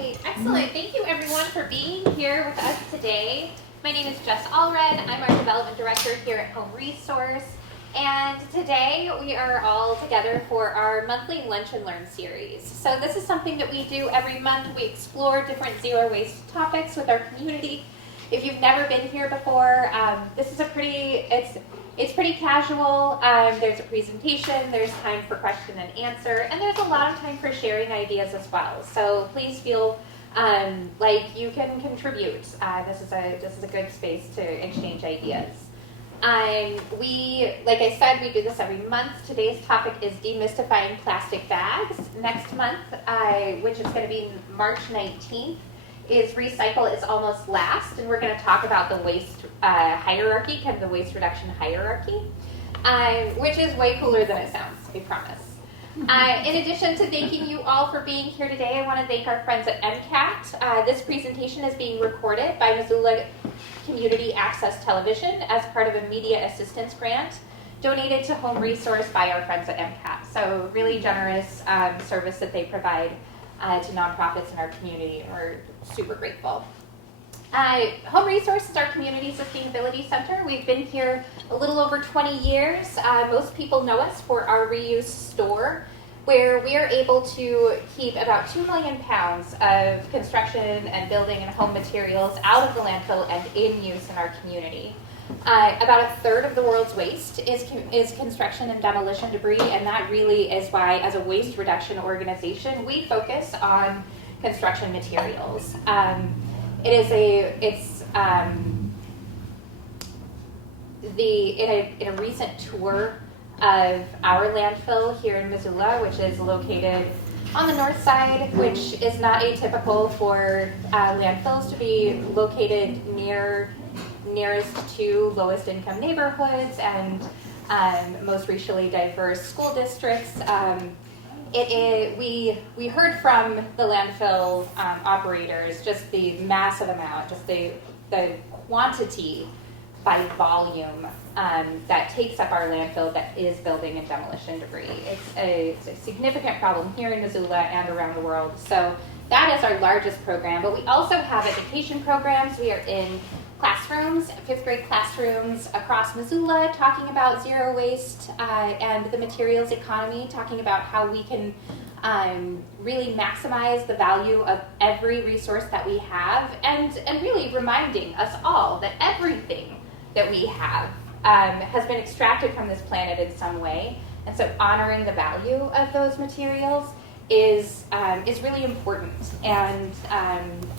Excellent. Thank you everyone for being here with us today. My name is Jess Allred. I'm our development director here at Home Resource. And today we are all together for our monthly Lunch and Learn series. So this is something that we do every month. We explore different zero waste topics with our community. If you've never been here before, this is it's pretty casual. There's a presentation, there's time for question and answer, and there's a lot of time for sharing ideas as well. So please feel like you can contribute. This is a good space to exchange ideas. Like I said, we do this every month. Today's topic is demystifying plastic bags. Next month, which is going to be March 19th, is recycle is almost last, and we're going to talk about the waste hierarchy, kind of the waste reduction hierarchy, which is way cooler than it sounds, I promise. In addition to thanking you all for being here today, I want to thank our friends at MCAT. This presentation is being recorded by Missoula Community Access Television as part of a media assistance grant donated to Home Resource by our friends at MCAT. So really generous service that they provide to nonprofits in our community, and we're super grateful. Home Resource is our community sustainability center. We've been here a little over 20 years. Most people know us for our reuse store, where we are able to keep about 2 million pounds of construction and building and home materials out of the landfill and in use in our community. About a third of the world's waste is construction and demolition debris, and that really is why, as a waste reduction organization, we focus on construction materials. In a recent tour of our landfill here in Missoula, which is located on the north side, which is not atypical for landfills to be located nearest to lowest income neighborhoods and most racially diverse school districts. We heard from the landfill operators just the massive amount, just the quantity by volume that takes up our landfill that is building and demolition debris. It's a significant problem here in Missoula and around the world. So that is our largest program, but we also have education programs. We are in classrooms, 5th grade classrooms across Missoula, talking about zero waste and the materials economy, talking about how we can really maximize the value of every resource that we have, and really reminding us all that everything that we have has been extracted from this planet in some way, and so honoring the value of those materials is really important. And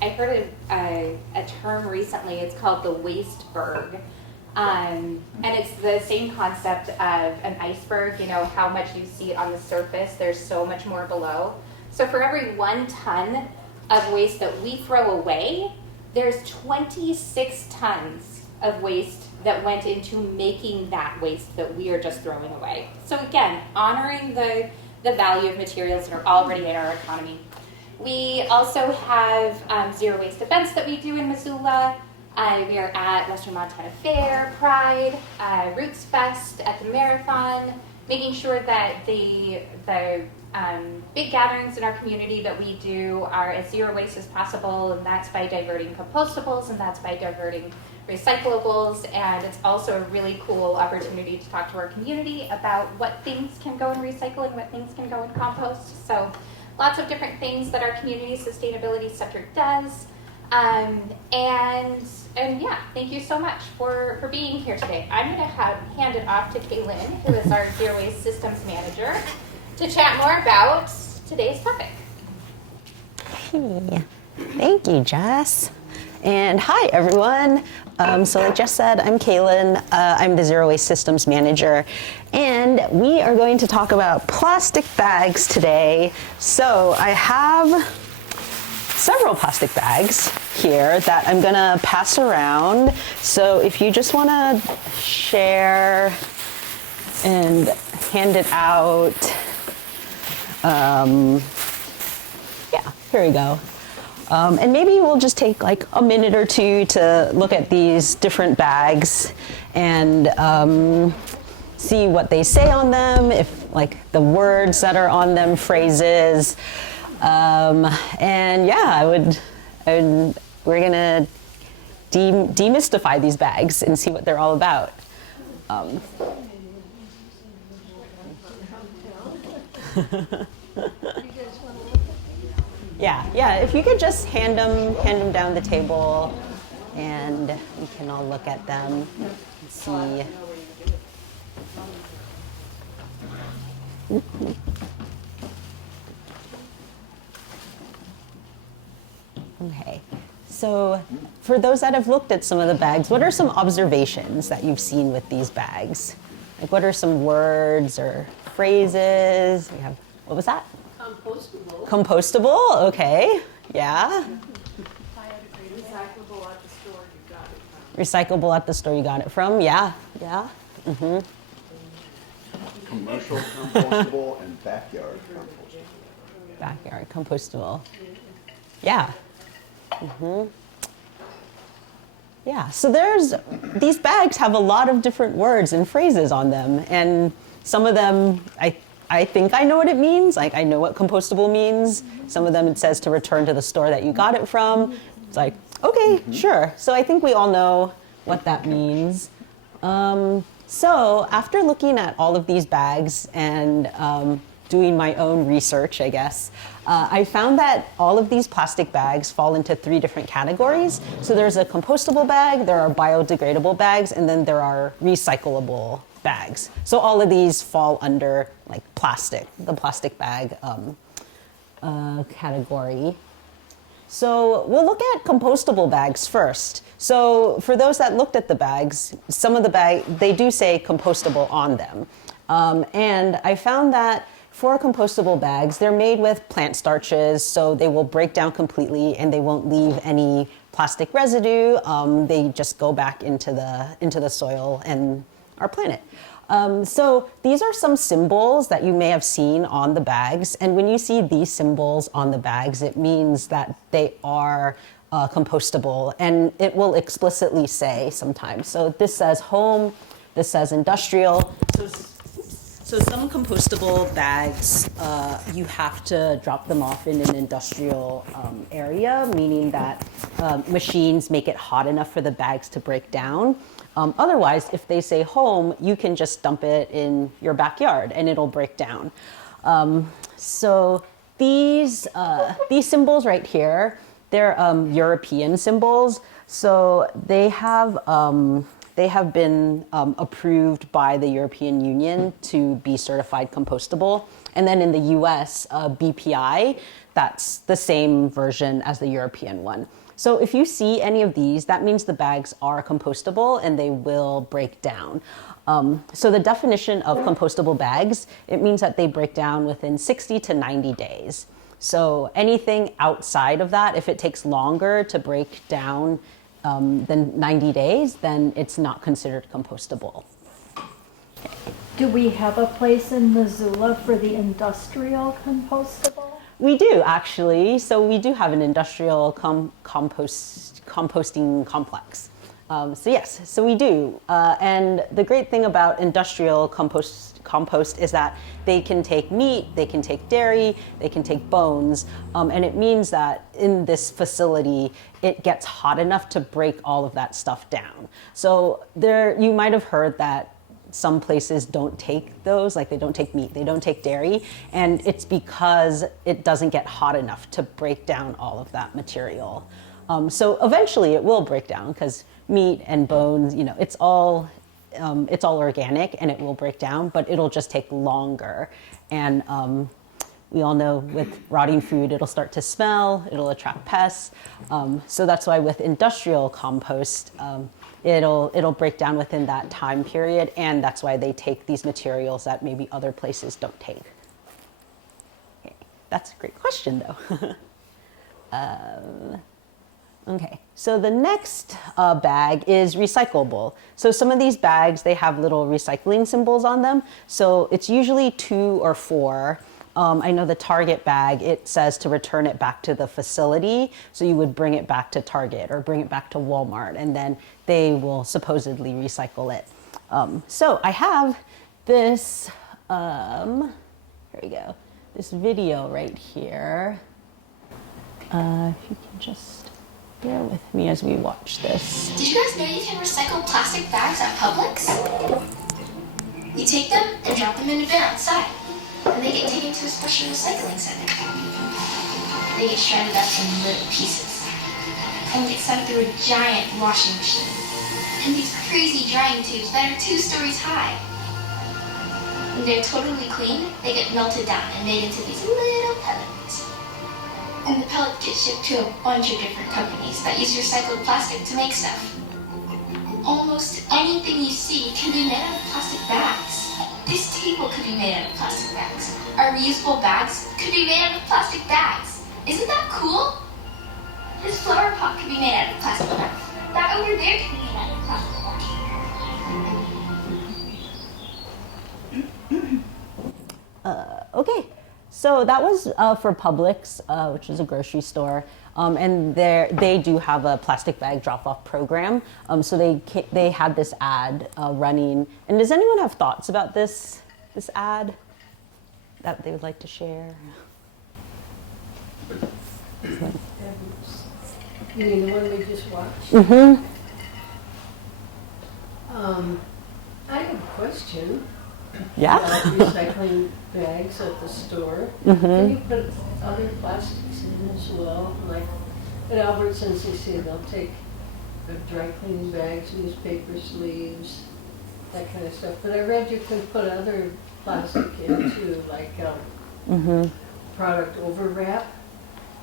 I heard a term recently. It's called the wasteberg, and it's the same concept of an iceberg. You know, how much you see on the surface, there's so much more below. So for every 1 ton of waste that we throw away, there's 26 tons of waste that went into making that waste that we are just throwing away. So again, honoring the value of materials that are already in our economy. We also have zero waste events that we do in Missoula. We are at Western Montana Fair, Pride, Roots Fest, at the Marathon, making sure that the big gatherings in our community that we do are as zero waste as possible, and that's by diverting compostables, and that's by diverting recyclables. And it's also a really cool opportunity to talk to our community about what things can go in recycling, what things can go in compost. So lots of different things that our community sustainability center does. And yeah, thank you so much for being here today. I'm going to hand it off to Kaylin, who is our Zero Waste Systems Manager, to chat more about today's topic. Hey, thank you, Jess. And hi, everyone. So like Jess said, I'm Kaylin. I'm the Zero Waste Systems Manager, and we are going to talk about plastic bags today. So I have several plastic bags here that I'm gonna pass around. So if you just wanna share and hand it out, yeah, here we go. And maybe we'll just take like a minute or two to look at these different bags and see what they say on them, if like the words that are on them, phrases. And yeah, we're gonna demystify these bags and see what they're all about. Yeah. If you could just hand them down the table, and we can all look at them and see. Okay. So, for those that have looked at some of the bags, what are some observations that you've seen with these bags? Like, what are some words or phrases? We have, what was that? Compostable. Compostable, okay, yeah. Recyclable at the store you got it from. Recyclable at the store you got it from, yeah. Commercial compostable and backyard compostable. Backyard compostable, yeah. Yeah, so these bags have a lot of different words and phrases on them, and some of them, I think I know what it means, like I know what compostable means. Some of them it says to return to the store that you got it from. It's like, okay, sure. So I think we all know what that means. So after looking at all of these bags and doing my own research, I guess, I found that all of these plastic bags fall into 3 different categories. So there's a compostable bag, there are biodegradable bags, and then there are recyclable bags. So all of these fall under like the plastic bag category. So we'll look at compostable bags first. So for those that looked at the bags, some of the they do say compostable on them. And I found that for compostable bags, they're made with plant starches, so they will break down completely and they won't leave any plastic residue. They just go back into the soil and our planet. So these are some symbols that you may have seen on the bags. And when you see these symbols on the bags, it means that they are compostable, and it will explicitly say sometimes. So this says home, this says industrial. So some compostable bags, you have to drop them off in an industrial area, meaning that machines make it hot enough for the bags to break down. Otherwise, if they say home, you can just dump it in your backyard and it'll break down. So these symbols right here, they're European symbols. So they have been approved by the European Union to be certified compostable. And then in the US, BPI, that's the same version as the European one. So if you see any of these, that means the bags are compostable and they will break down. So the definition of compostable bags, it means that they break down within 60 to 90 days. So anything outside of that, if it takes longer to break down than 90 days, then it's not considered compostable. Do we have a place in Missoula for the industrial compostable? We do, actually. So we do have an industrial composting complex. So yes, so we do. And the great thing about industrial compost is that they can take meat, they can take dairy, they can take bones, and it means that in this facility, it gets hot enough to break all of that stuff down. So you might have heard that some places don't take those, like they don't take meat, they don't take dairy, and it's because it doesn't get hot enough to break down all of that material. So eventually it will break down because meat and bones, it's all organic and it will break down, but it'll just take longer. And we all know with rotting food, it'll start to smell, it'll attract pests. So that's why with industrial compost, it'll break down within that time period, and that's why they take these materials that maybe other places don't take. Okay, that's a great question, though. Okay, so the next bag is recyclable. So some of these bags, they have little recycling symbols on them. So it's usually 2 or 4. I know the Target bag, it says to return it back to the facility. So you would bring it back to Target or bring it back to Walmart, and then they will supposedly recycle it. So I have this, here we go, this video right here. If you can just bear with me as we watch this. Did you guys know you can recycle plastic bags at Publix? You take them and drop them in a bin outside, and they get taken to a special recycling center. They get shredded up in little pieces and get sent through a giant washing machine and these crazy drying tubes that are 2 stories high. When they're totally clean, they get melted down and made into these little pellets. And the pellet gets shipped to a bunch of different companies that use recycled plastic to make stuff. Almost anything you see can be made out of plastic bags. This table could be made out of plastic bags. Our reusable bags could be made out of plastic bags. Isn't that cool? This flower pot could be made out of plastic bags. That over there could be made out of plastic bags. Okay, so that was for Publix, which is a grocery store, and they do have a plastic bag drop-off program. So they had this ad running. And does anyone have thoughts about this ad that they would like to share? You mean the one we just watched? Mm-hmm. I have a question. Yeah. About recycling bags at the store. Mm-hmm. Can you put other plastics in as well? Like at Albertsons, they say they'll take the dry cleaning bags, newspaper sleeves, that kind of stuff. But I read you can put other plastic into, like Mm-hmm. product overwrap,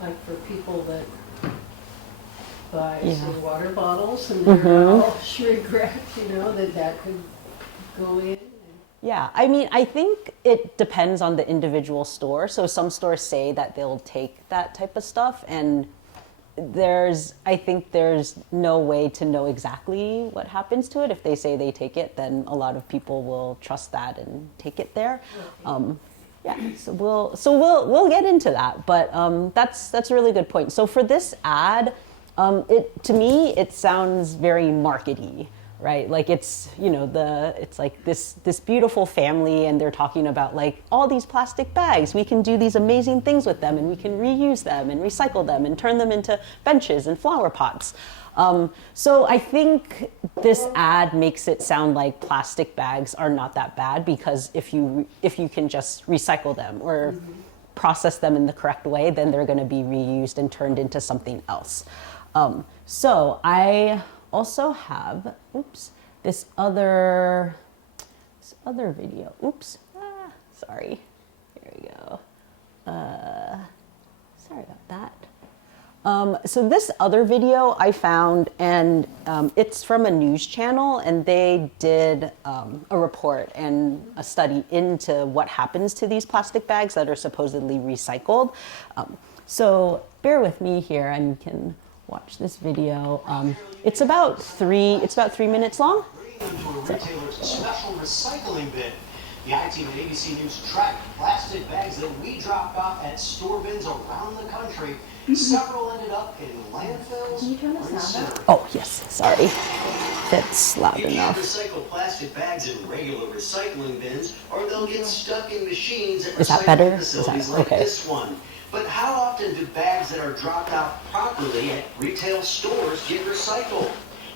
like for people that buy, say, water bottles and they're all shrink wrapped, you know, that could go in. Yeah, I mean, I think it depends on the individual store. So some stores say that they'll take that type of stuff, and I think there's no way to know exactly what happens to it. If they say they take it, then a lot of people will trust that and take it there. Yeah, so we'll get into that, but that's a really good point. So for this ad, to me it sounds very markety. Right, like it's it's like this beautiful family, and they're talking about like all these plastic bags. We can do these amazing things with them, and we can reuse them and recycle them and turn them into benches and flower pots. So I think this ad makes it sound like plastic bags are not that bad, because if you can just recycle them or process them in the correct way, then they're going to be reused and turned into something else. So I also have, this other video. Sorry. Here we go. Sorry about that. So this other video I found, and it's from a news channel, and they did a report and a study into what happens to these plastic bags that are supposedly recycled. So bear with me here, and you can watch this video. It's about 3 minutes long. To a retailer's special recycling bin. The I-Team at ABC News tracked plastic bags that we dropped off at store bins around the country. Several ended up in landfills or incinerators. Oh, yes, sorry. That's loud You enough. can recycle plastic bags in regular recycling bins, or they'll get stuck in machines at Is that recycling better? facilities Okay. like this one. But how often do bags that are dropped out properly at retail stores get recycled?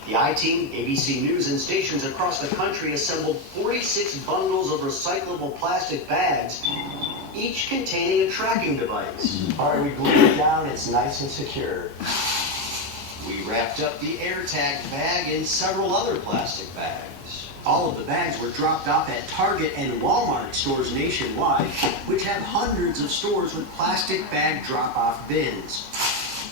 The I-Team, ABC News, and stations across the country assembled 46 bundles of recyclable plastic bags, each containing a tracking device. All right, we glued it down. It's nice and secure. We wrapped up the AirTag bag in several other plastic bags. All of the bags were dropped off at Target and Walmart stores nationwide, which have hundreds of stores with plastic bag drop-off bins.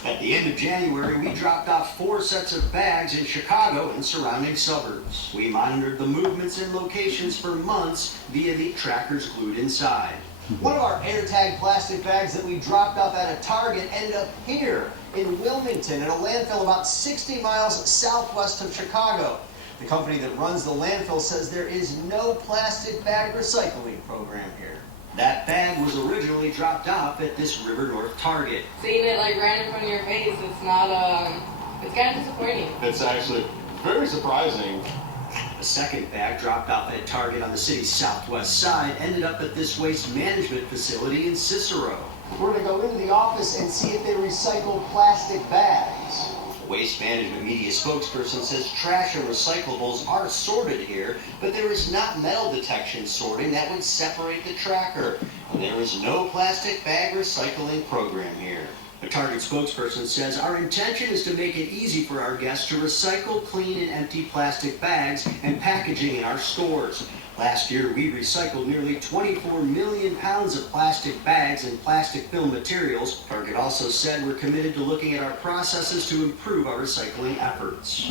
At the end of January, we dropped off 4 sets of bags in Chicago and surrounding suburbs. We monitored the movements and locations for months via the trackers glued inside. One of our AirTag plastic bags that we dropped off at a Target ended up here in Wilmington at a landfill about 60 miles southwest of Chicago. The company that runs the landfill says there is no plastic bag recycling program here. That bag was originally dropped off at this River North Target. Seeing it like right in front of your face, it's not, it's kind of disappointing. It's actually very surprising A second bag dropped off at Target on the city's southwest side ended up at this waste management facility in Cicero. We're going to go into the office and see if they recycle plastic bags. The Waste Management media spokesperson says trash and recyclables are sorted here, but there is not metal detection sorting that would separate the tracker. And there is no plastic bag recycling program here. A Target spokesperson says our intention is to make it easy for our guests to recycle, clean, and empty plastic bags and packaging in our stores. Last year, we recycled nearly 24 million pounds of plastic bags and plastic film materials. Target also said we're committed to looking at our processes to improve our recycling efforts.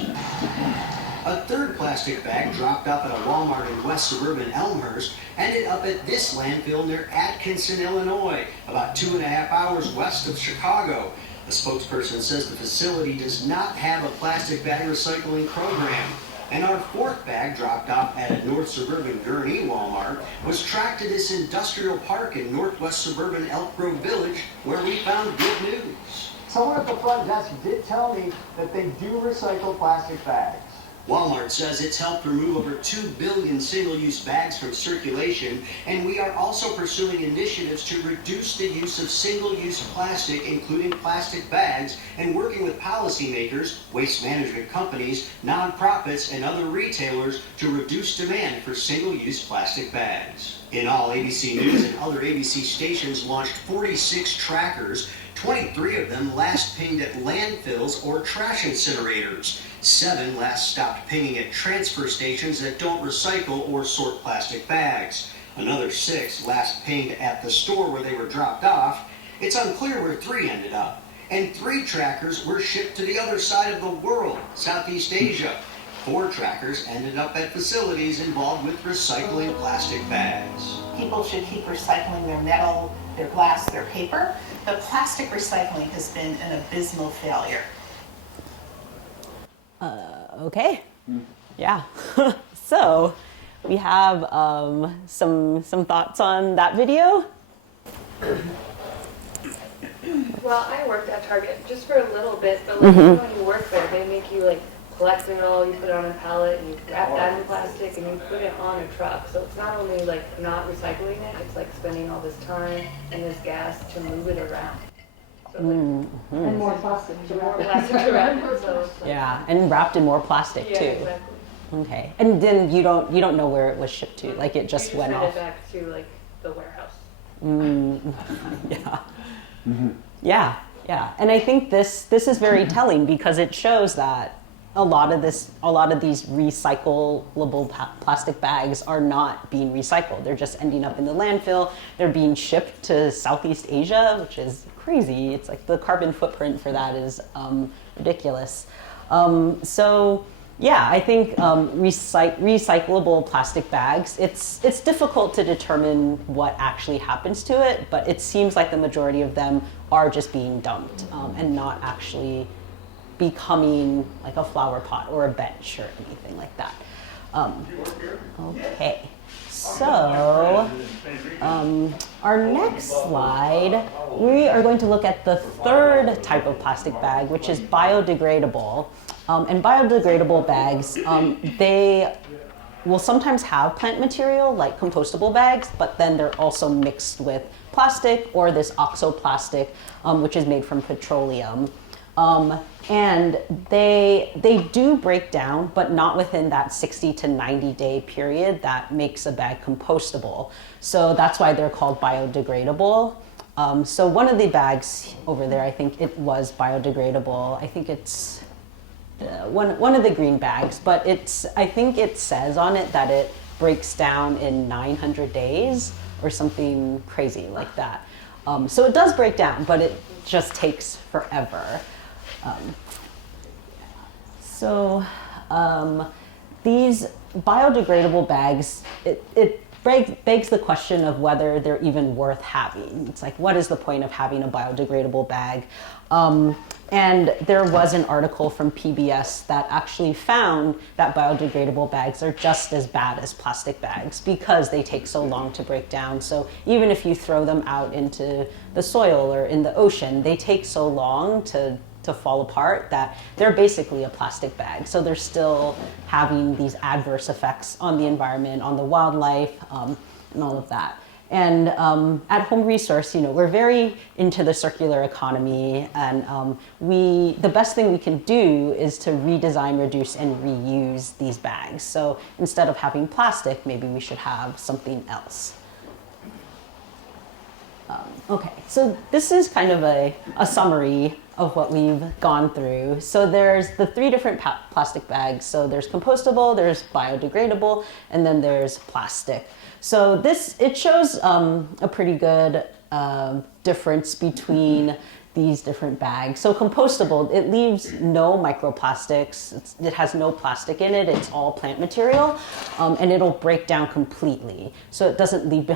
A third plastic bag dropped off at a Walmart in west suburban Elmhurst ended up at this landfill near Atkinson, Illinois, about 2.5 hours west of Chicago. The spokesperson says the facility does not have a plastic bag recycling program. And our fourth bag dropped off at a north suburban Gurnee Walmart was tracked to this industrial park in northwest suburban Elk Grove Village, where we found good news. Someone at the front desk did tell me that they do recycle plastic bags. Walmart says it's helped remove over 2 billion single-use bags from circulation, and we are also pursuing initiatives to reduce the use of single-use plastic, including plastic bags, and working with policymakers, waste management companies, nonprofits, and other retailers to reduce demand for single-use plastic bags. In all, ABC News and other ABC stations launched 46 trackers. 23 of them last pinged at landfills or trash incinerators. 7 last stopped pinging at transfer stations that don't recycle or sort plastic bags. Another 6 last pinged at the store where they were dropped off. It's unclear where 3 ended up. And 3 trackers were shipped to the other side of the world, Southeast Asia. 4 trackers ended up at facilities involved with recycling plastic bags. People should keep recycling their metal, their glass, their paper, but plastic recycling has been an abysmal failure. Okay. Yeah. So we have some thoughts on that video. Well, I worked at Target just for a little bit, but like even when you work there, they make you like collect it all, you put it on a pallet, and you wrap that in plastic, and you put it on a truck. So it's not only like not recycling it, it's like spending all this time and this gas to move it around. So like, And more plastic to more wrap it. plastic around. So it's like, Yeah, and wrapped in more plastic yeah, too. exactly. Okay, and then you don't know where it was shipped to, like it just You went send off. it back to like the warehouse. Yeah. Yeah, yeah, and I think this is very telling because it shows that a lot of these recyclable plastic bags are not being recycled. They're just ending up in the landfill. They're being shipped to Southeast Asia, which is crazy. It's like the carbon footprint for that is ridiculous. So yeah, I think recyclable plastic bags, it's difficult to determine what actually happens to it, but it seems like the majority of them are just being dumped and not actually becoming like a flower pot or a bench or anything like that. Okay, so our next slide, we are going to look at the third type of plastic bag, which is biodegradable. And biodegradable bags, they will sometimes have plant material like compostable bags, but then they're also mixed with plastic or this oxoplastic, which is made from petroleum. And they do break down, but not within that 60 to 90 day period that makes a bag compostable. So that's why they're called biodegradable. So one of the bags over there, I think it was biodegradable. I think it's one of the green bags, but I think it says on it that it breaks down in 900 days or something crazy like that. So it does break down, but it just takes forever. These biodegradable bags, it begs the question of whether they're even worth having. It's like, what is the point of having a biodegradable bag? And there was an article from PBS that actually found that biodegradable bags are just as bad as plastic bags because they take so long to break down. So even if you throw them out into the soil or in the ocean, they take so long to to fall apart, that they're basically a plastic bag. So they're still having these adverse effects on the environment, on the wildlife, and all of that. And at Home Resource, we're very into the circular economy, and the best thing we can do is to redesign, reduce, and reuse these bags. So instead of having plastic, maybe we should have something else. Okay, so this is kind of a summary of what we've gone through. So there's the 3 different plastic bags. So there's compostable, there's biodegradable, and then there's plastic. So it shows a pretty good difference between these different bags. So compostable, it leaves no microplastics. It has no plastic in it. It's all plant material, and it'll break down completely. So it doesn't leave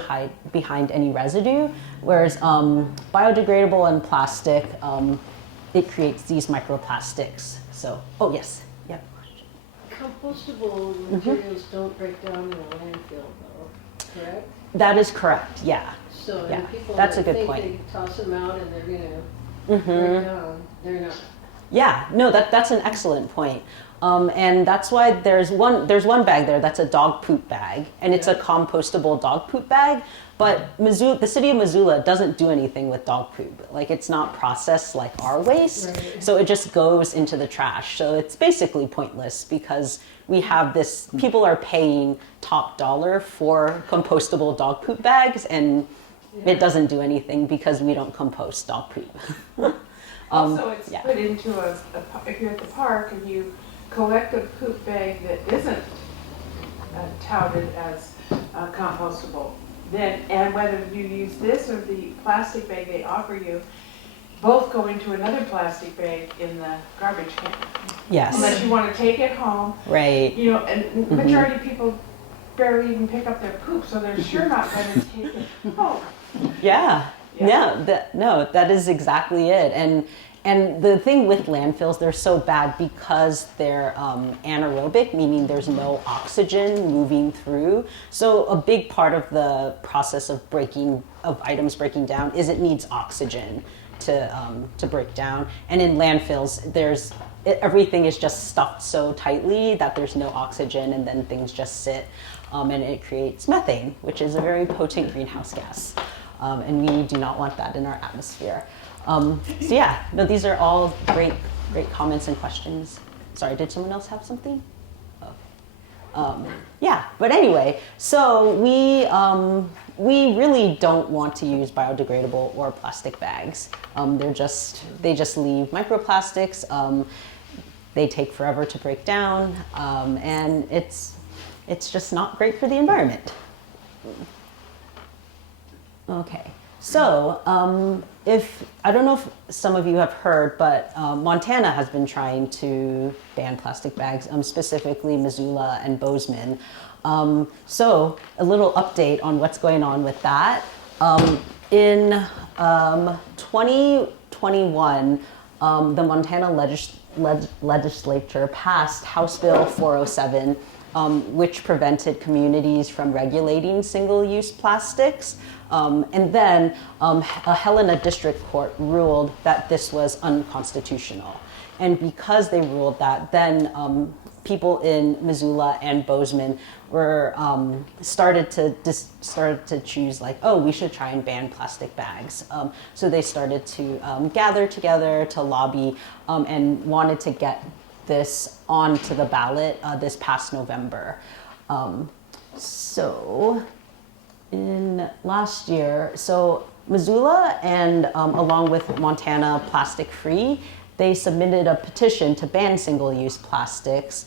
behind any residue. Whereas biodegradable and plastic, it creates these microplastics. So, oh yes, yeah. Compostable materials don't break down in a landfill, though, correct? That is correct. Yeah. So Yeah, and people that's a that good think point. they toss them out and they're break down, they're not. Yeah, no, that's an excellent point. And that's why there's one bag there that's a dog poop bag, and it's a compostable dog poop bag. But the city of Missoula doesn't do anything with dog poop. Like, it's not processed like our waste, Right. so it just goes into the trash. So it's basically pointless because we have this. People are paying top dollar for compostable dog poop bags, and it doesn't do anything because we don't compost dog poop. Also, it's put into if you're at the park and you collect a poop bag that isn't touted as compostable, and whether you use this or the plastic bag they offer you, both go into another plastic bag in the garbage can. Yes. Unless you want to take it home. Right. And majority of people barely even pick up their poop, so they're sure not going to take it home. Yeah. That is exactly it. And the thing with landfills, they're so bad because they're anaerobic, meaning there's no oxygen moving through. So a big part of the process of items breaking down is it needs oxygen to break down. And in landfills, everything is just stuffed so tightly that there's no oxygen, and then things just sit, and it creates methane, which is a very potent greenhouse gas. And we do not want that in our atmosphere. These are all great comments and questions. Sorry, did someone else have something? Okay. But anyway, so we really don't want to use biodegradable or plastic bags. They just leave microplastics. They take forever to break down, and it's just not great for the environment. Okay, so I don't know if some of you have heard, but Montana has been trying to ban plastic bags, specifically Missoula and Bozeman. So a little update on what's going on with that. In 2021, the Montana legislature passed House Bill 407, which prevented communities from regulating single-use plastics. And then a Helena District Court ruled that this was unconstitutional. And because they ruled that, then people in Missoula and Bozeman were started to choose, like, oh, we should try and ban plastic bags. So they started to gather together to lobby and wanted to get this onto the ballot this past November. In last year, so Missoula and along with Montana Plastic Free, they submitted a petition to ban single-use plastics.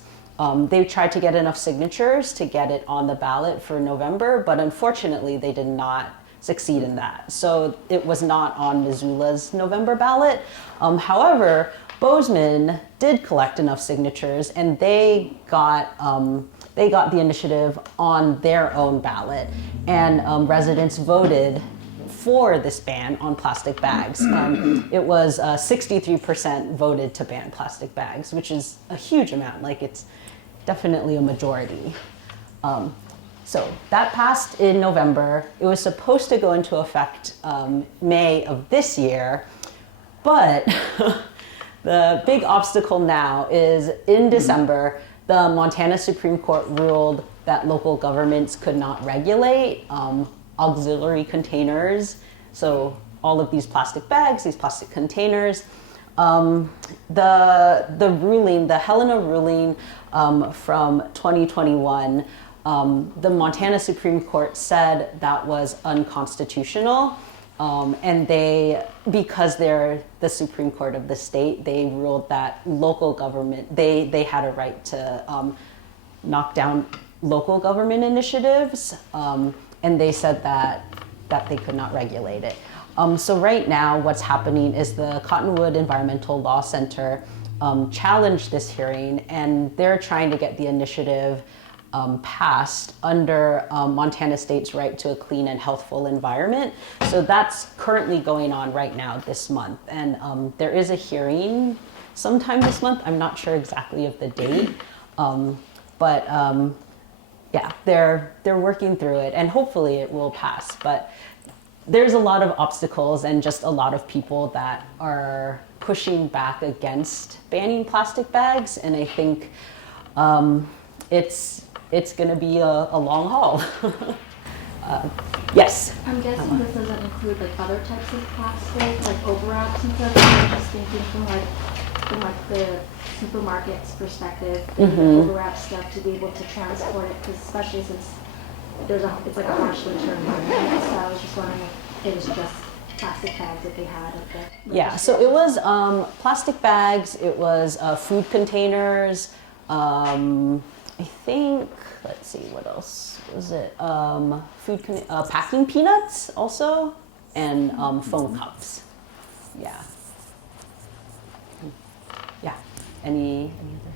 They tried to get enough signatures to get it on the ballot for November, but unfortunately they did not succeed in that. So it was not on Missoula's November ballot. However, Bozeman did collect enough signatures, and they got the initiative on their own ballot, and residents voted for this ban on plastic bags. It was 63% voted to ban plastic bags, which is a huge amount. Like, it's definitely a majority. So that passed in November. It was supposed to go into effect May of this year, but The big obstacle now is in December, the Montana Supreme Court ruled that local governments could not regulate auxiliary containers. So all of these plastic bags, these plastic containers. The ruling, the Helena ruling from 2021, the Montana Supreme Court said that was unconstitutional. And because they're the Supreme Court of the state, they ruled that local government, they had a right to knock down local government initiatives. And they said that they could not regulate it. So right now, what's happening is the Cottonwood Environmental Law Center challenged this hearing, and they're trying to get the initiative passed under Montana State's right to a clean and healthful environment. So that's currently going on right now this month. And there is a hearing sometime this month. I'm not sure exactly of the date, but yeah, they're working through it, and hopefully it will pass. But there's a lot of obstacles and just a lot of people that are pushing back against banning plastic bags, and I think it's going to be a long haul. Yes. I'm guessing this doesn't include like other types of plastic, like overwraps and stuff. I'm just thinking from the supermarket's perspective, overwrap stuff to be able to transport it, because especially since it's like a harsh winter environment. So I was just wondering if it was just plastic bags that they had at the Yeah, so it was plastic bags, it was food containers, I think, let's see, what else was it? Packing peanuts also, and foam cups. Yeah. Yeah. Any other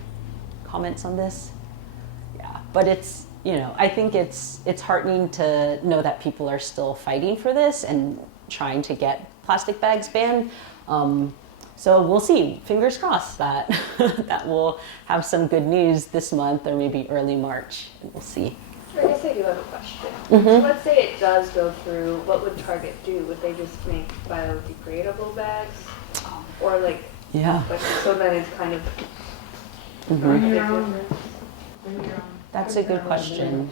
comments on this? Yeah, but it's, I think it's heartening to know that people are still fighting for this and trying to get plastic bags banned. So we'll see. Fingers crossed that that we'll have some good news this month or maybe early March. We'll see. I guess I do have a question. So let's say it does go through. What would Target do? Would they just make biodegradable bags, or Yeah. So then it's kind of Bring your own. That's a good question.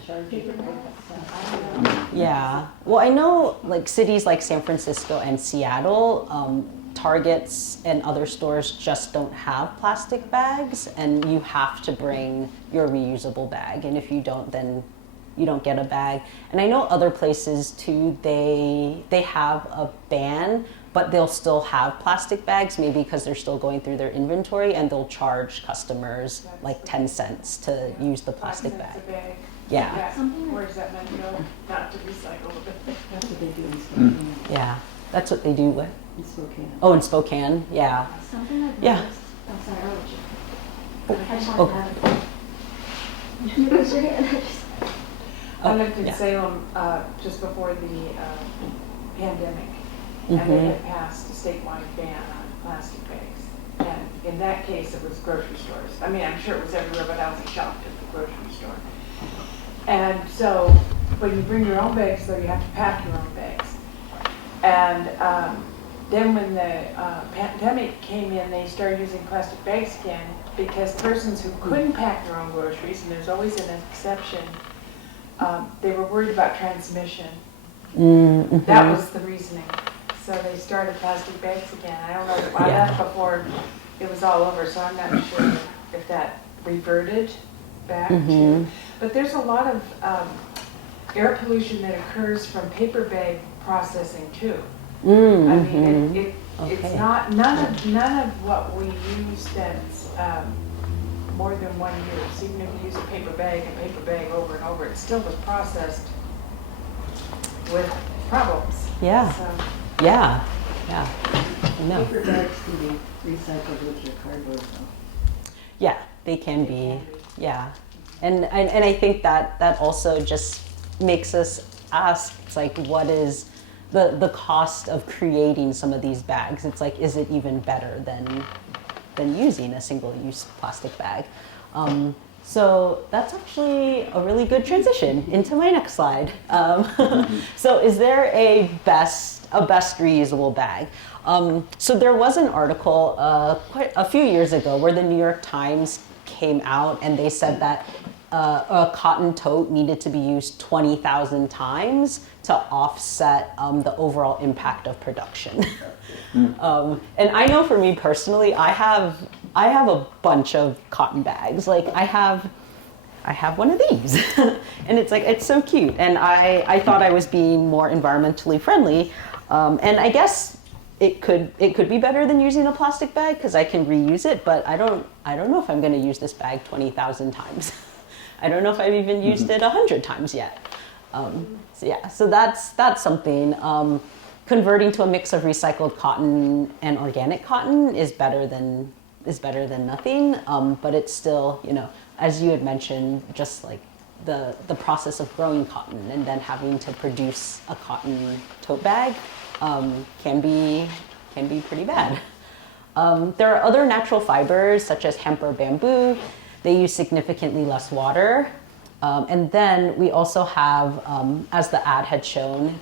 Yeah. Well, I know cities like San Francisco and Seattle, Targets and other stores just don't have plastic bags, and you have to bring your reusable bag. And if you don't, then you don't get a bag. And I know other places too, they have a ban, but they'll still have plastic bags, maybe because they're still going through their inventory, and they'll charge customers 10 cents to use the plastic bag. Yeah. Where's that meant to go? Not to recycle. That's what they do in Spokane. Yeah, that's what they do with. In Spokane. Oh, in Spokane, yeah. Something I've Yeah. noticed. I'm sorry, I'll let you. I just wanted to have it. You raise your hand. I lived in yeah. Salem just before the pandemic, and they had passed a statewide ban on plastic bags. And in that case, it was grocery stores. I mean, I'm sure it was everywhere, but I was shocked at the grocery store. And so when you bring your own bags, though, you have to pack your own bags. And then when the pandemic came in, they started using plastic bags again because persons who couldn't pack their own groceries, and there's always an exception, they were worried about transmission. That was the reasoning. So they started plastic bags again. I don't know why that before it was all over, so I'm not sure if that reverted back to. But there's a lot of air pollution that occurs from paper bag processing too. I mean, it's not none of what we use that's more than 1 use. Even if you use a paper bag over and over, it still was processed with problems. Yeah. So, Yeah. No. Paper bags can be recycled with your cardboard though. Yeah, they can be. Yeah. And I think that also just makes us ask, it's what is the cost of creating some of these bags? It's is it even better than using a single-use plastic bag? So that's actually a really good transition into my next slide. So is there a best a best reusable bag. So there was an article quite a few years ago where the New York Times came out and they said that a cotton tote needed to be used 20,000 times to offset the overall impact of production. And I know for me personally, I have a bunch of cotton bags. Like I have one of these, and it's so cute. And I thought I was being more environmentally friendly, and I guess it could be better than using a plastic bag because I can reuse it. But I don't know if I'm going to use this bag 20,000 times. I don't know if I've even used it 100 times yet. So that's something. Converting to a mix of recycled cotton and organic cotton is better than nothing. But it's still, as you had mentioned, just like the process of growing cotton and then having to produce a cotton tote bag can be pretty bad. There are other natural fibers such as hemp or bamboo. They use significantly less water. And then we also have, as the ad had shown,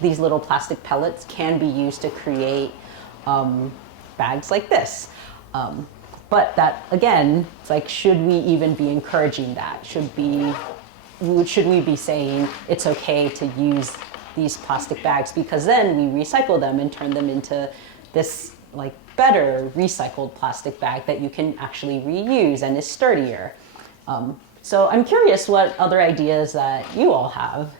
these little plastic pellets can be used to create bags like this. But that, again, it's like, should we even be encouraging that? Should we be saying it's okay to use these plastic bags because then we recycle them and turn them into this like better recycled plastic bag that you can actually reuse and is sturdier. So I'm curious what other ideas that you all have.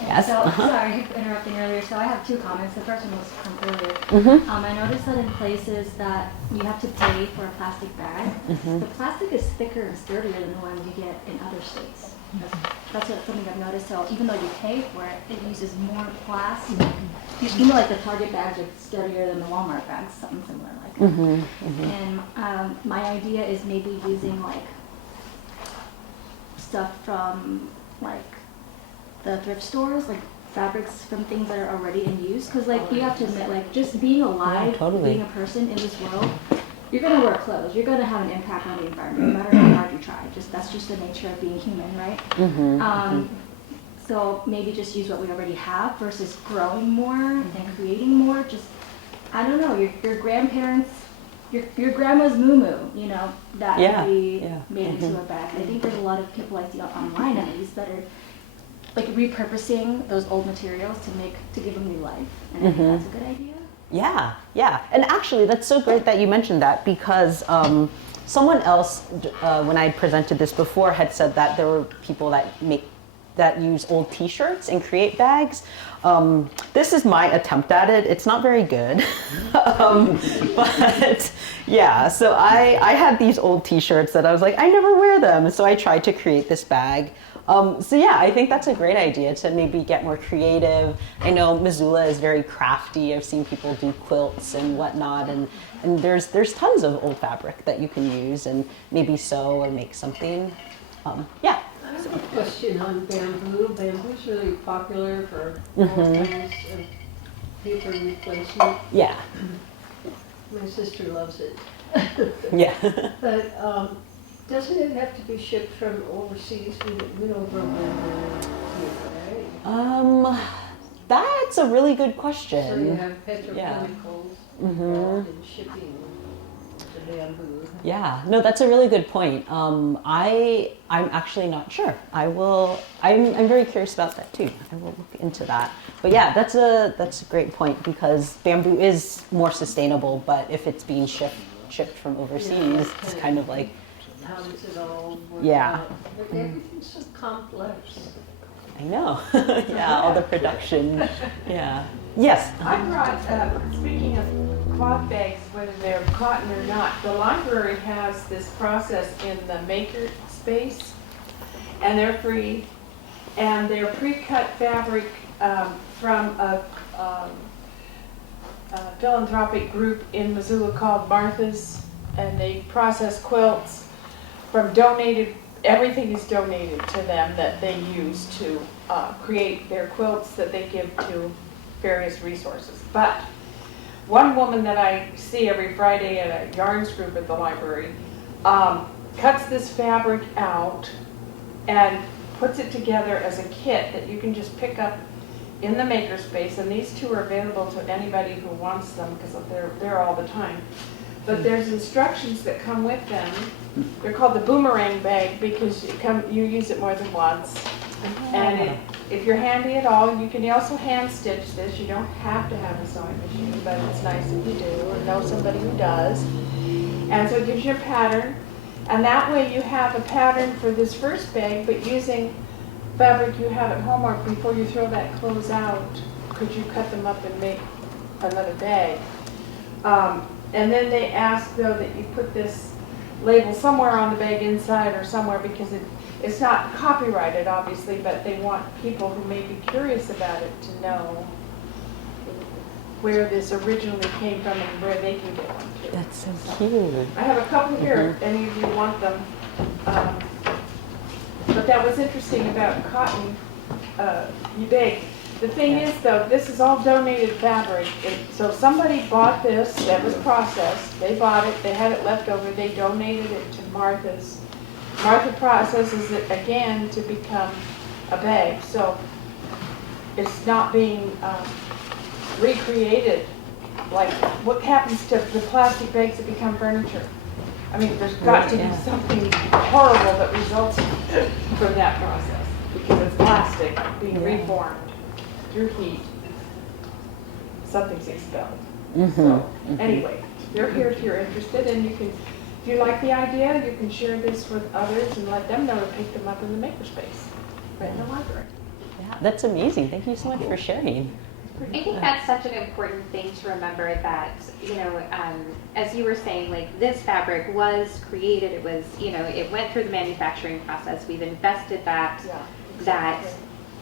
Yes. So, sorry for interrupting earlier. So I have two comments. The first one was from earlier. Mm-hmm. I noticed that in places that you have to pay for a plastic bag, the plastic is thicker and sturdier than the ones you get in other states. That's something I've noticed. So even though you pay for it, it uses more plastic. Like the Target bags are sturdier than the Walmart bags, something similar like that. And my idea is maybe using like stuff from like the thrift stores, like fabrics from things that are already in use. Because like you have to admit, like just being alive, being a person in this world, you're gonna wear clothes. You're gonna have an impact on the environment, no matter how hard you try. That's just the nature of being human, right? So maybe just use what we already have versus growing more and creating more. Just I don't know. Your grandparents, your grandma's moo-moo, that would be made into a bag. I think there's a lot of people I see online at least that are like repurposing those old materials to give them new life, and I think that's a good idea. Yeah. And actually, that's so great that you mentioned that because someone else, when I presented this before, had said that there were people that use old T-shirts and create bags. This is my attempt at it. It's not very good, but yeah. So I had these old T-shirts that I was like, I never wear them, so I tried to create this bag. So yeah, I think that's a great idea to maybe get more creative. I know Missoula is very crafty. I've seen people do quilts and whatnot, and there's tons of old fabric that you can use and maybe sew or make something. Yeah. I have a question on bamboo. Bamboo's really popular for all kinds of paper replacement. Yeah. My sister loves it. Yeah. But doesn't it have to be shipped from overseas? We don't grow bamboo here, right? That's a really good question. So you have petrochemicals involved in shipping the bamboo. Yeah, no, that's a really good point. I'm actually not sure. I'm very curious about that too. I will look into that. But yeah, that's a great point because bamboo is more sustainable, but if it's being shipped from overseas, it's kind of like how does it all work out? But everything's so complex. I know. Yeah, all the production. Yeah. Yes. I brought, speaking of cloth bags, whether they're cotton or not, the library has this process in the maker space, and they're free, and they're pre-cut fabric from a philanthropic group in Missoula called Martha's, and they process quilts from everything is donated to them that they use to create their quilts that they give to various resources. But one woman that I see every Friday at a yarns group at the library cuts this fabric out and puts it together as a kit that you can just pick up in the makerspace, and these two are available to anybody who wants them because they're there all the time. But there's instructions that come with them. They're called the boomerang bag because you use it more than once. And if you're handy at all, you can also hand stitch this. You don't have to have a sewing machine, but it's nice if you do or know somebody who does. And so it gives you a pattern. And that way you have a pattern for this first bag, but using fabric you have at home, or before you throw that clothes out, could you cut them up and make another bag? And then they ask, though, that you put this label somewhere on the bag inside or somewhere, because it's not copyrighted, obviously, but they want people who may be curious about it to know where this originally came from and where they can get one too. That's so cute. I have a couple here, if any of you want them. But that was interesting about cotton, you bake. The thing is, though, this is all donated fabric. So somebody bought this, that was processed, they bought it, they had it left over, they donated it to Martha's. Martha processes it again to become a bag. So it's not being recreated. Like, what happens to the plastic bags that become furniture? I mean, there's got to be something horrible that results from that process, because it's plastic being reformed through heat. Something's expelled. So anyway, they're here if you're interested, and you can, if you like the idea, you can share this with others and let them know to pick them up in the makerspace right in the library. Yeah, that's amazing. Thank you so much for sharing. I think that's such an important thing to remember, that, you know, as you were saying, like, this fabric was created, it was, you know, it went through the manufacturing process. We've invested that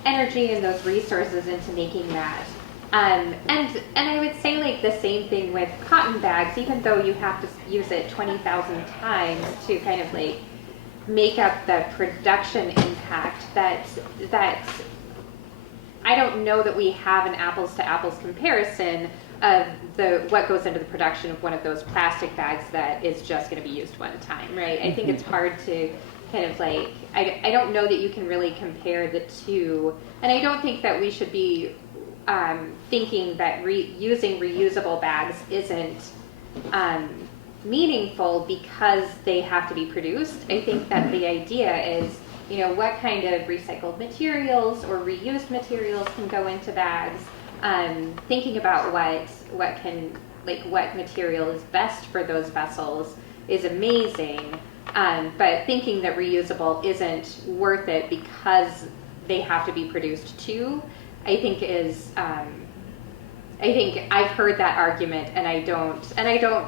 energy and those resources into making that. And I would say, like, the same thing with cotton bags, even though you have to use it 20,000 times to kind of like make up the production impact, that I don't know that we have an apples to apples comparison of what goes into the production of one of those plastic bags that is just going to be used one time, right? I think it's hard to kind of like, I don't know that you can really compare the two, and I don't think that we should be thinking that using reusable bags isn't meaningful because they have to be produced. I think that the idea is, you know, what kind of recycled materials or reused materials can go into bags. Thinking about what material is best for those vessels is amazing. But thinking that reusable isn't worth it because they have to be produced too, I think is, I think I've heard that argument, and I don't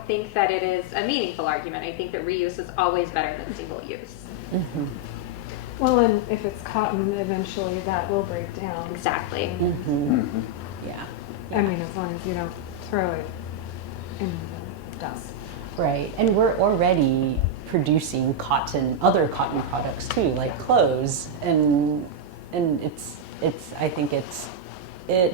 think that it is a meaningful argument. I think that reuse is always better than single use. Mm-hmm. Well, and if it's cotton, eventually that will break down. Exactly. Mm-hmm. Yeah. I mean, as long as you don't throw it in the dust. Right, and we're already producing other cotton products too, like clothes, and it's I think it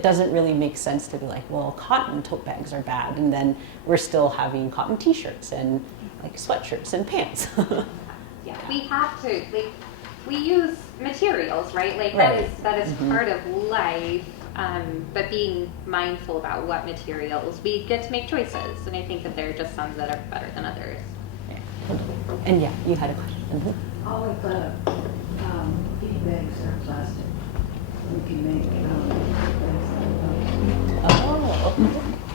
doesn't really make sense to be like, well, cotton tote bags are bad, and then we're still having cotton T-shirts and like sweatshirts and pants. Yeah, we have to, like, we use materials, right? Like Right. that is part of life. But being mindful about what materials, we get to make choices, and I think that there are just some that are better than others. Yeah. And yeah, you had a question. Mm-hmm. All of the feed bags are plastic. We can make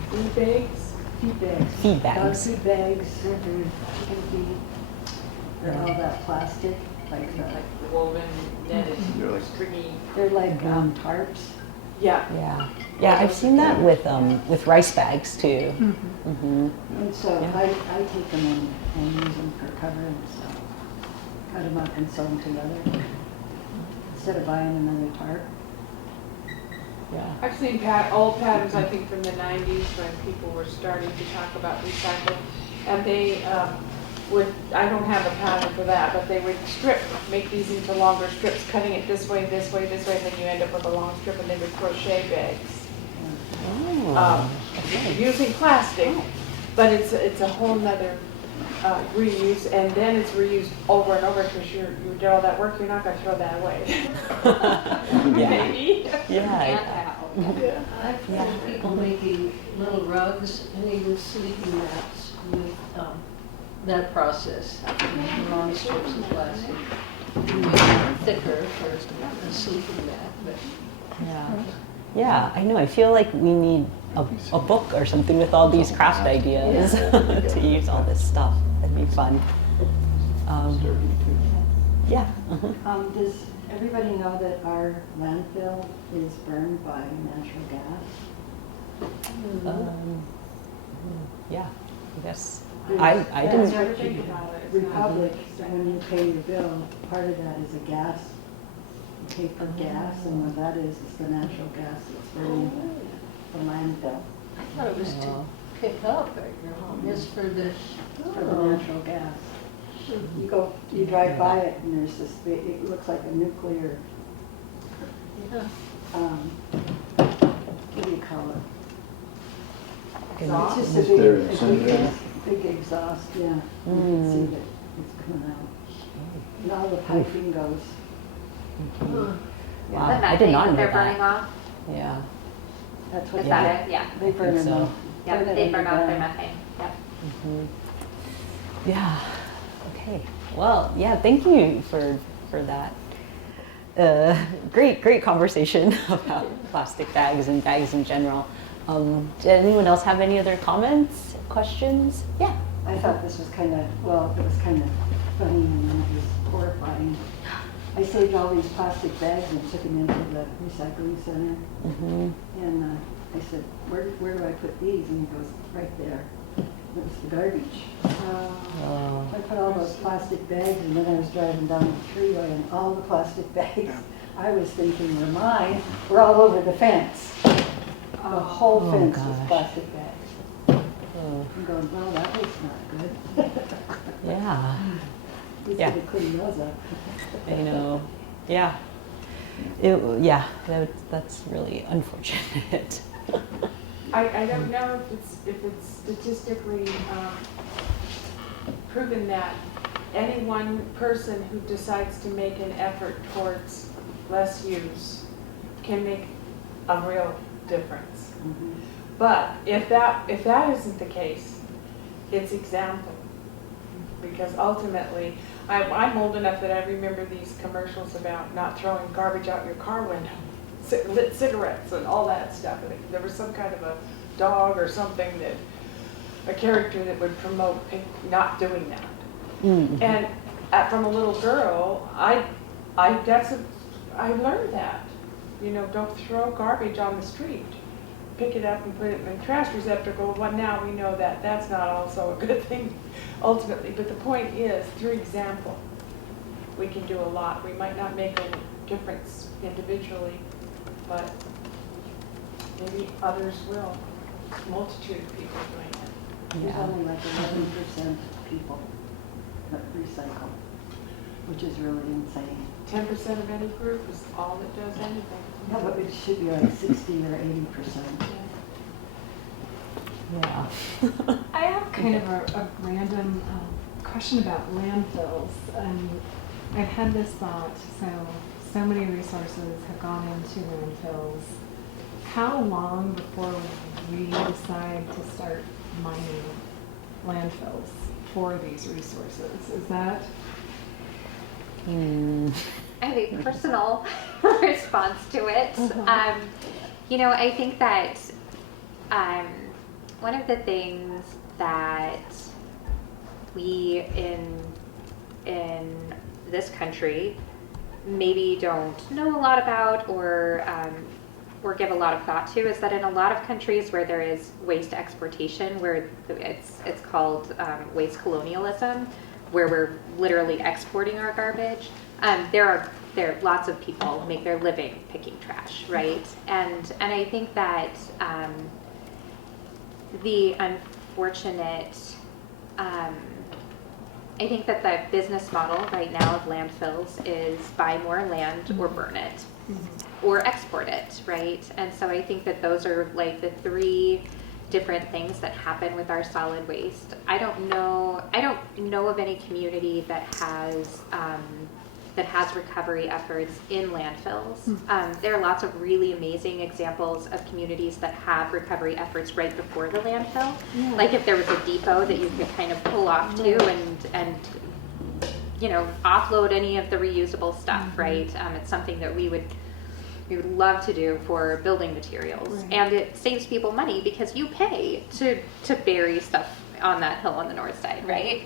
Food bags? feed bags. Feed bags. Dog food bags, chicken feed. They're all that plastic, like Woven, netted, They're like- stringy. they're like tarps. Yeah. Yeah, yeah, I've seen that with rice bags too. Mm-hmm. And so Yeah. I take them and use them for covering, so cut them up and sew them together instead of buying another tarp. Yeah. I've seen old patterns, I think, from the 90s when people were starting to talk about recycling, and they I don't have a pattern for that, but they would make these into longer strips, cutting it this way, this way, this way, and then you end up with a long strip, and they would crochet bags. Oh, Using plastic, but it's a whole nother reuse, and then it's reused over and over because you did all that work, you're not going to throw that away. yeah. Maybe. Yeah. I've seen people making little rugs and even sleeping mats with that process. Long strips of plastic. Thicker for a sleeping mat, but Yeah, I know. I feel like we need a book or something with all these craft ideas to use all this stuff. That'd be fun. Yeah. Does everybody know that our landfill is burned by natural gas? Yeah, I guess. I didn't. Republic, when you pay your bill, part of that is a gas. You pay for gas, and what that is the natural gas that's burning the landfill. I thought it was to pick up at your home, just for the natural gas. You drive by it, and there's this big, it looks like a nuclear, what do you call it? It's just a big exhaust, yeah. You can see that it's coming out. And all the piping goes. Wow, The I did not know methane they're that. burning off. Yeah. That's what Is that it? Yeah. they burn it off. Yeah, Burn it they burn off their underground. methane. Yep. Yeah. Okay. Well, yeah. Thank you for that. Great conversation about plastic bags and bags in general. Did anyone else have any other comments, questions? Yeah. I thought this was kind of, well, it was kind of funny and then it was horrifying. I saved all these plastic bags and took them into the recycling center. And I said, where do I put these? And he goes, right there. It was the garbage. I put all those plastic bags, and then I was driving down the freeway, and all the plastic bags I was thinking were mine were all over the fence. The whole fence was plastic bags. I'm going, well, that was not good. Yeah. We should have cleaned those up. I know. Yeah. That's really unfortunate. I don't know if it's statistically proven that any one person who decides to make an effort towards less use can make a real difference. But if that isn't the case, it's example. Because ultimately, I'm old enough that I remember these commercials about not throwing garbage out your car window, lit cigarettes and all that stuff. And there was some kind of a dog or something a character that would promote not doing that. And from a little girl, I learned that. Don't throw garbage on the street. Pick it up and put it in the trash receptacle. Well, now we know that that's not also a good thing ultimately. But the point is, through example, we can do a lot. We might not make a difference individually, but maybe others will. Multitude of people doing it. There's only like 11% people that recycle, which is really insane. 10% of any group is all that does anything. No, but it should be like 60 or 80%. Yeah. I have kind of a random question about landfills. I've had this thought, so many resources have gone into landfills. How long before we decide to start mining landfills for these resources? Is that? I have a personal response to it. I think that one of the things that we in this country maybe don't know a lot about or give a lot of thought to is that in a lot of countries where there is waste exportation, where it's called waste colonialism, where we're literally exporting our garbage, there are lots of people make their living picking trash, right? And I think that the unfortunate, I think that the business model right now of landfills is buy more land or burn it or export it, right? And so I think that those are like the three different things that happen with our solid waste. I don't know of any community that has that has recovery efforts in landfills. There are lots of really amazing examples of communities that have recovery efforts right before the landfill. Yeah. Like if there was a depot that you could kind of pull off to and you know, offload any of the reusable stuff, right? It's something that we would love to do for building materials. Right. And it saves people money because you pay to bury stuff on that hill on the north side, right?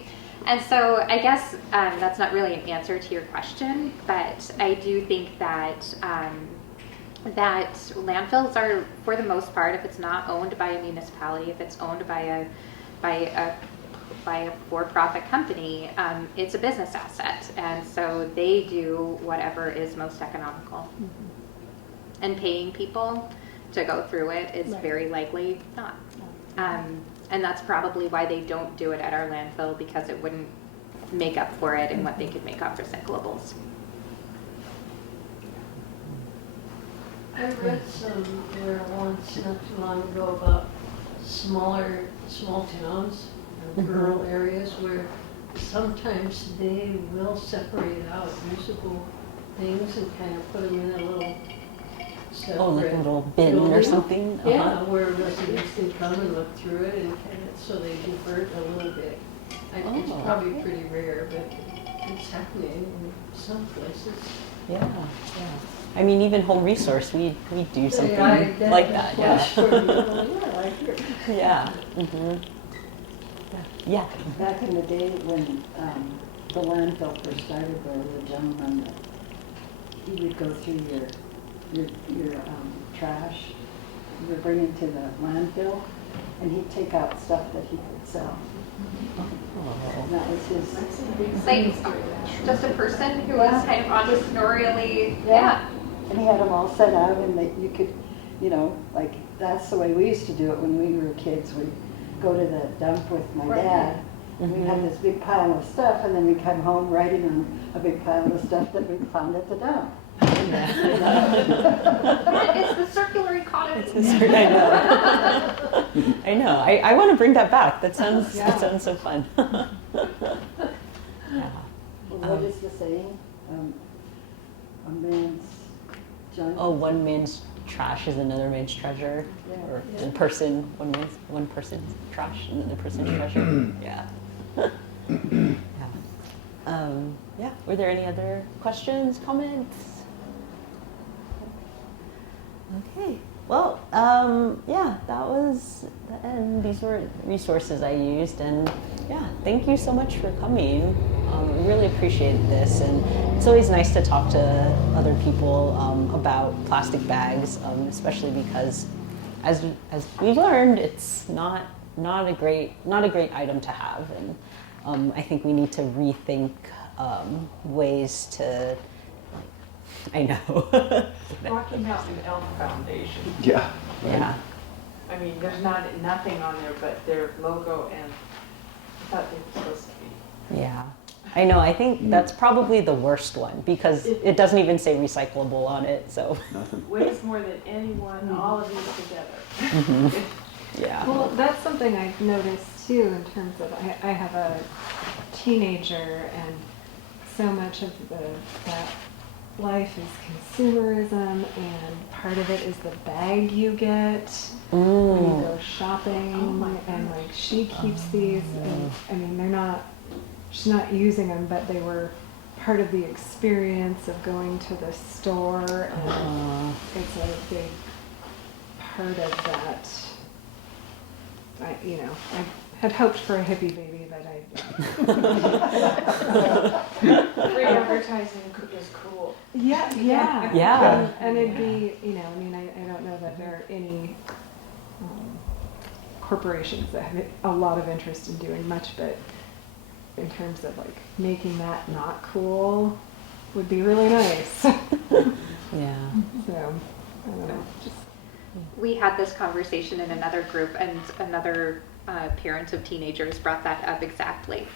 And so I guess that's not really an answer to your question, but I do think that that landfills are, for the most part, if it's not owned by a municipality, if it's owned by a for-profit company, it's a business asset, and so they do whatever is most economical. And paying people to go through it is very likely not. And that's probably why they don't do it at our landfill, because it wouldn't make up for it in what they could make off recyclables. I read somewhere once, not too long ago, about small towns, rural areas, where sometimes they will separate out usable things and kind of put them in a little separate like a little bin or building. something? Yeah, where residents can come and look through it and kind of, so they divert a little bit. It's probably pretty rare, but it's happening in some places. Yeah. I mean, even Home Resource, we do something Yeah, like that. Yeah. Yeah. Yeah. Back in the day when the landfill first started, there was a gentleman that he would go through your trash you were bringing to the landfill, and he'd take out stuff that he could sell. And that was his. Like just a person who was kind of entrepreneurially, And he had them all set out, and you could, like, that's the way we used to do it when we were kids. We'd go to the dump with my dad, and we'd have this big pile of stuff, and then we'd come home writing on a big pile of stuff that we'd found at the dump. It's the circular economy. I know. I want to bring that back. That sounds so fun. What is the saying? A man's junk. Oh, one man's trash is another man's treasure, or one person's trash, another person's treasure. Yeah. Were there any other questions, comments? Okay. Well, that was the end. These were resources I used, and thank you so much for coming. We really appreciated this, and it's always nice to talk to other people about plastic bags, especially because, as we've learned, it's not a great item to have, and I think we need to rethink ways to. I know. Rocky Mountain Elk Foundation. Yeah. Right. Yeah. I mean, there's nothing on there but their logo, and I thought they were supposed to be. Yeah. I know. I think that's probably the worst one because it doesn't even say recyclable on it. So. Weighs more than anyone, all of these together. Yeah. Well, that's something I've noticed too in terms of I have a teenager, and so much of that life is consumerism, and part of it is the bag you get when you go shopping, and like she keeps these, and I mean she's not using them, but they were part of the experience of going to the store, and it's a big part of that. I had hoped for a hippie baby, but Free advertising is cool. Yeah. And it'd be, I don't know that there are any corporations that have a lot of interest in doing much, but in terms of like making that not cool would be really nice. Yeah. So, I don't know. We had this conversation in another group, and another parent of teenagers brought that up exactly.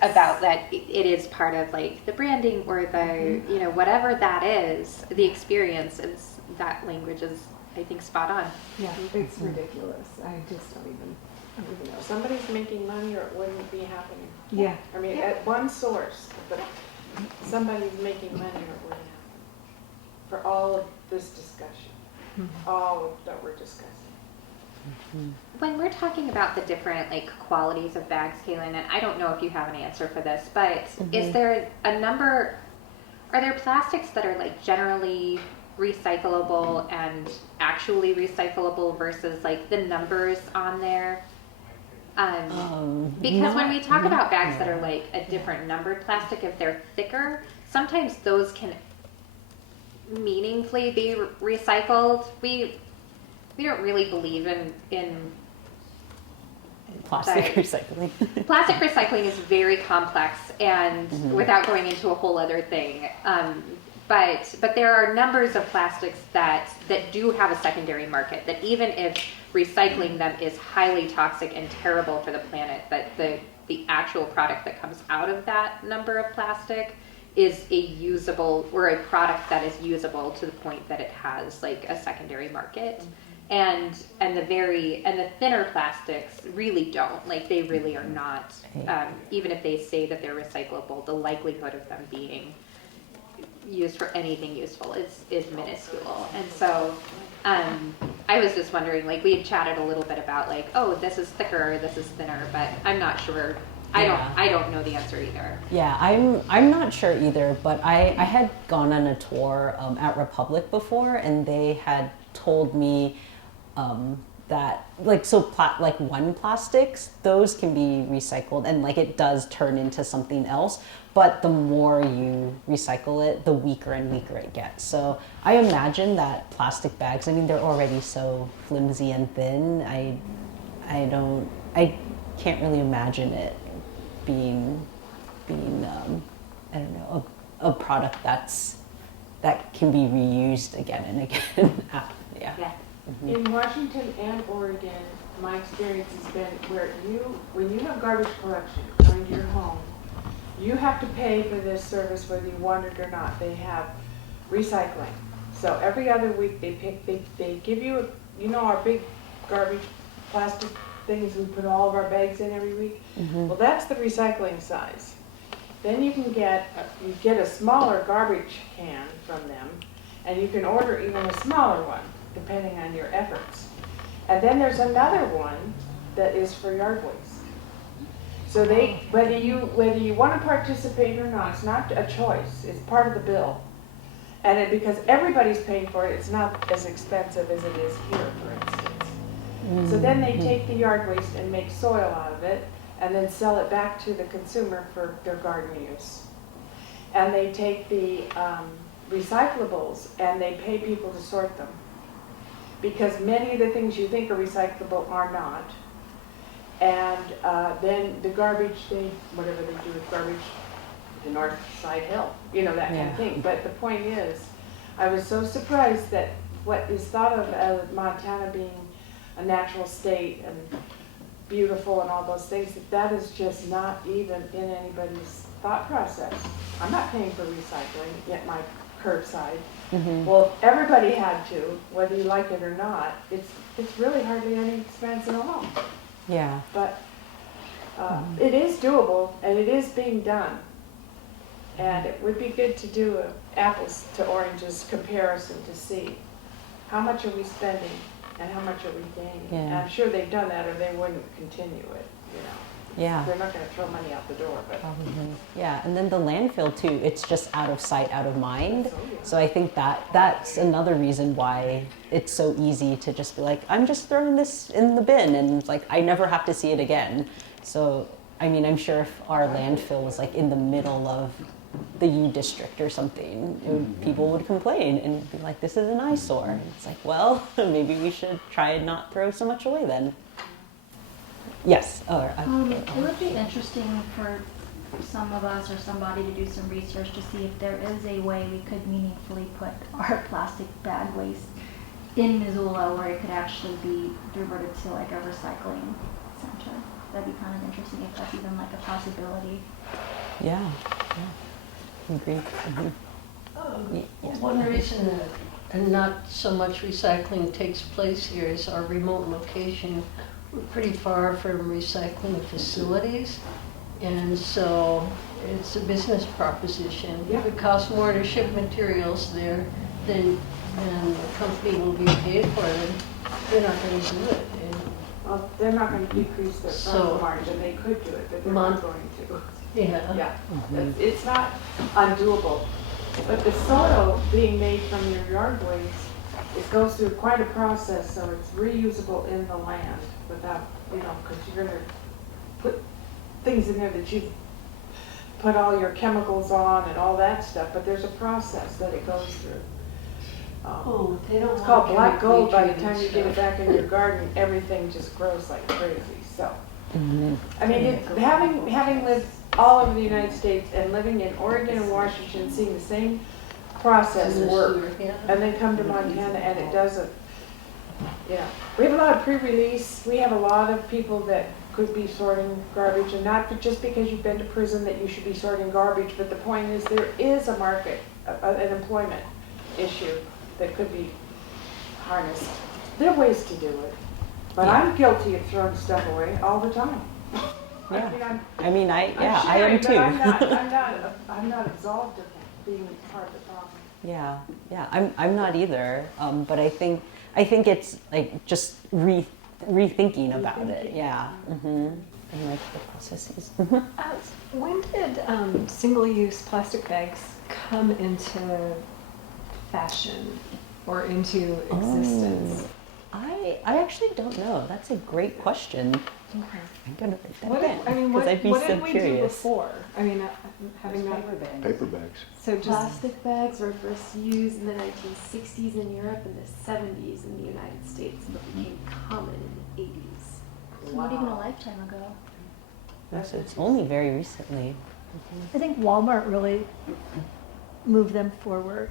About that it is part of like the branding or the, whatever that is, the experience is, that language is, I think, spot on. Yeah, it's ridiculous. I just don't even know. Somebody's making money or it wouldn't be happening. Yeah. I mean, at one source, but somebody's making money or what happened for all of this discussion, all that we're discussing. When we're talking about the different like qualities of bags, Kaylin, and I don't know if you have an answer for this, but is there a number, are there plastics that are like generally recyclable and actually recyclable versus like the numbers on there? Because when we talk about bags that are like a different numbered plastic, if they're thicker, sometimes those can meaningfully be recycled. We don't really believe in Plastic recycling. Plastic recycling is very complex, and without going into a whole other thing, but there are numbers of plastics that do have a secondary market, that even if recycling them is highly toxic and terrible for the planet, that the actual product that comes out of that number of plastic is a usable, or a product that is usable to the point that it has like a secondary market. And the thinner plastics really don't, like they really are not, even if they say that they're recyclable, the likelihood of them being used for anything useful is minuscule. And so I was just wondering, like we had chatted a little bit about like, oh, this is thicker, this is thinner, but I'm not sure. I don't know the answer either. Yeah, I'm not sure either, but I had gone on a tour at Republic before, and they had told me that like like one plastics, those can be recycled, and like it does turn into something else, but the more you recycle it, the weaker and weaker it gets. So I imagine that plastic bags, I mean, they're already so flimsy and thin, I can't really imagine it being I don't know, a product that can be reused again and again. Yeah. In Washington and Oregon, my experience has been where when you have garbage collection coming to your home, you have to pay for this service whether you want it or not. They have recycling. So every other week they give you, our big garbage plastic things we put all of our bags in every week. Well, that's the recycling size. Then you can get a smaller garbage can from them, and you can order even a smaller one, depending on your efforts. And then there's another one that is for yard waste. So whether you want to participate or not, it's not a choice, it's part of the bill. And because everybody's paying for it, it's not as expensive as it is here, for instance. So then they take the yard waste and make soil out of it, and then sell it back to the consumer for their garden use. And they take the recyclables and they pay people to sort them. Because many of the things you think are recyclable are not. And then the garbage, whatever they do with garbage, the North Side Hill, that kind of thing. But the point is, I was so surprised that what is thought of as Montana being a natural state and beautiful and all those things, that is just not even in anybody's thought process. I'm not paying for recycling at my curbside. Well, if everybody had to, whether you like it or not, it's really hardly any expense at all. Yeah. But it is doable, and it is being done. And it would be good to do an apples to oranges comparison to see how much are we spending and how much are we gaining. Yeah. And I'm sure they've done that, or they wouldn't continue it. Yeah. They're not going to throw money out the door, but Probably. Yeah, and then the landfill too, it's just out of sight, out of mind. So I think that's another reason why it's so easy to just be like, I'm just throwing this in the bin, and like I never have to see it again. So I mean, I'm sure if our landfill was like in the middle of the U district or something, people would complain and be like, this is an eyesore. And it's like, well, maybe we should try and not throw so much away then. Yes. It would be interesting for some of us or somebody to do some research to see if there is a way we could meaningfully put our plastic bag waste in Missoula where it could actually be diverted to like a recycling center. That'd be kind of interesting if that's even like a possibility. Yeah. Agreed. One reason that not so much recycling takes place here is our remote location. We're pretty far from recycling facilities, And so it's a business proposition. Yeah. If it costs more to ship materials there, then the company will be paid for them. They're not going to do it. And Well, they're not gonna decrease their So- profit margin, they could do it, but they're not going to. yeah. Yeah, it's not undoable. But the soil being made from your yard waste, it goes through quite a process, so it's reusable in the land without, because you're gonna put things in there that you've put all your chemicals on and all that stuff, but there's a process that it goes through. They don't It's want called black chemically gold. By the treated time you get it stuff. back in your garden, everything just grows like crazy, so. Mm-hmm. I mean, having lived all over the United States and living in Oregon and Washington, seeing the same process In the work, sewer, yeah. and then come to Montana and it doesn't, we have a lot of pre-release, we have a lot of people that could be sorting garbage, and not just because you've been to prison that you should be sorting garbage, but the point is there is a market, an employment issue that could be harnessed. There are ways to do it, but I'm guilty of throwing stuff away all the time. Yeah. I I mean, I sharing, am but too. I'm not absolved of being part of the problem. Yeah, I'm not either. But I think it's like just rethinking about it. Yeah. And like the processes. When did single-use plastic bags come into fashion or into existence? I actually don't know. That's a great question. Okay. I'm gonna write that What down did, I mean, because what, I'd be what so did we do curious. before? I mean, having not Paper bags. Paper bags. so just Plastic bags were first used in the 1960s in Europe and the 70s in the United States, but became common in the 80s. So not even a lifetime ago. So it's only very recently. I think Walmart really moved them forward.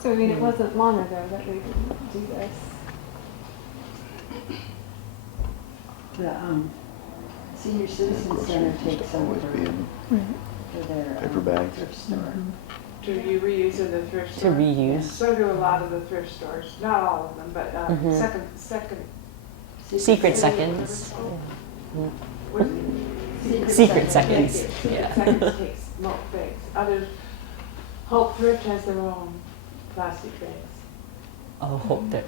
So I mean, it wasn't long ago that we didn't do this. The Senior Citizen Center takes some Always for being their paper bags. thrift store. Do you reuse in the thrift To store? reuse. So do a lot of the thrift stores, not all of them, but second. Secret seconds. What is it? Secret seconds. Yeah. Seconds takes most bags. Others, Hope Thrift has their own plastic bags. Oh, hope that.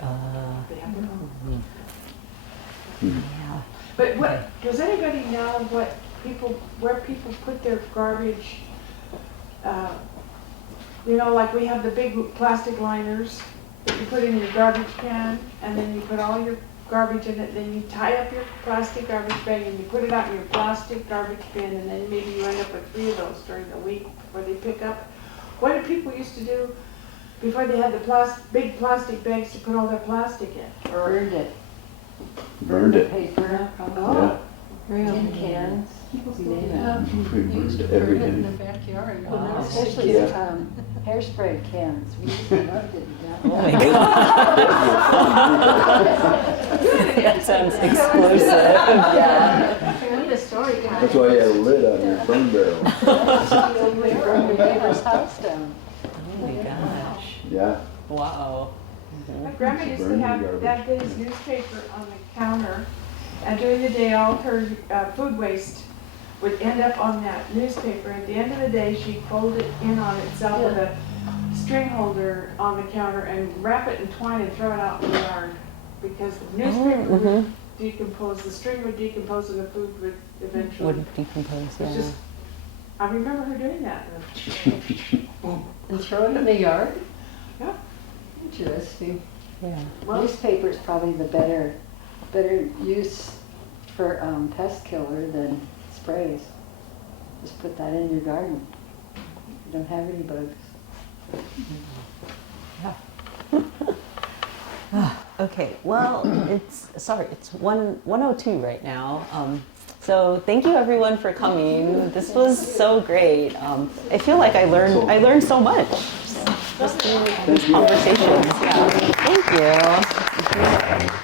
They have their own. Yeah. But does anybody know where people put their garbage? Like we have the big plastic liners that you put in your garbage can, and then you put all your garbage in it, then you tie up your plastic garbage bag and you put it out in your plastic garbage bin, and then maybe you end up with 3 of those during the week where they pick up. What did people used to do before they had the big plastic bags to put all their plastic in? Or burned it. Burned it. Paper. Oh. Tin cans. You name it. Yeah, We you used to burned burn it in the everything. backyard. Wow. Especially Yeah. hairspray cans. We used to love it. Oh my god. That sounds explosive. Yeah. I need a story time. That's why you had a lid on your burn barrel. We burned your neighbor's house down. Oh my gosh. Yeah. Wow. My grandma used to Burn have your that garbage. day's newspaper on the counter, and during the day, all her food waste would end up on that newspaper. At the end of the day, she'd fold it in on itself with a string holder on the counter and wrap it in twine and throw it out in the yard. Because the newspaper would decompose, the string would decompose, and the food would eventually. Would decompose, It's yeah. just, I remember her doing that. And throw it in the yard? Yeah. Interesting. Yeah. Newspaper is probably the better use for pest killer than sprays. Just put that in your garden. You don't have any bugs. Okay, well, it's 1:02 right now. So thank you everyone for coming. This was so great. I feel like I learned so much just through these conversations. Yeah. Thank you.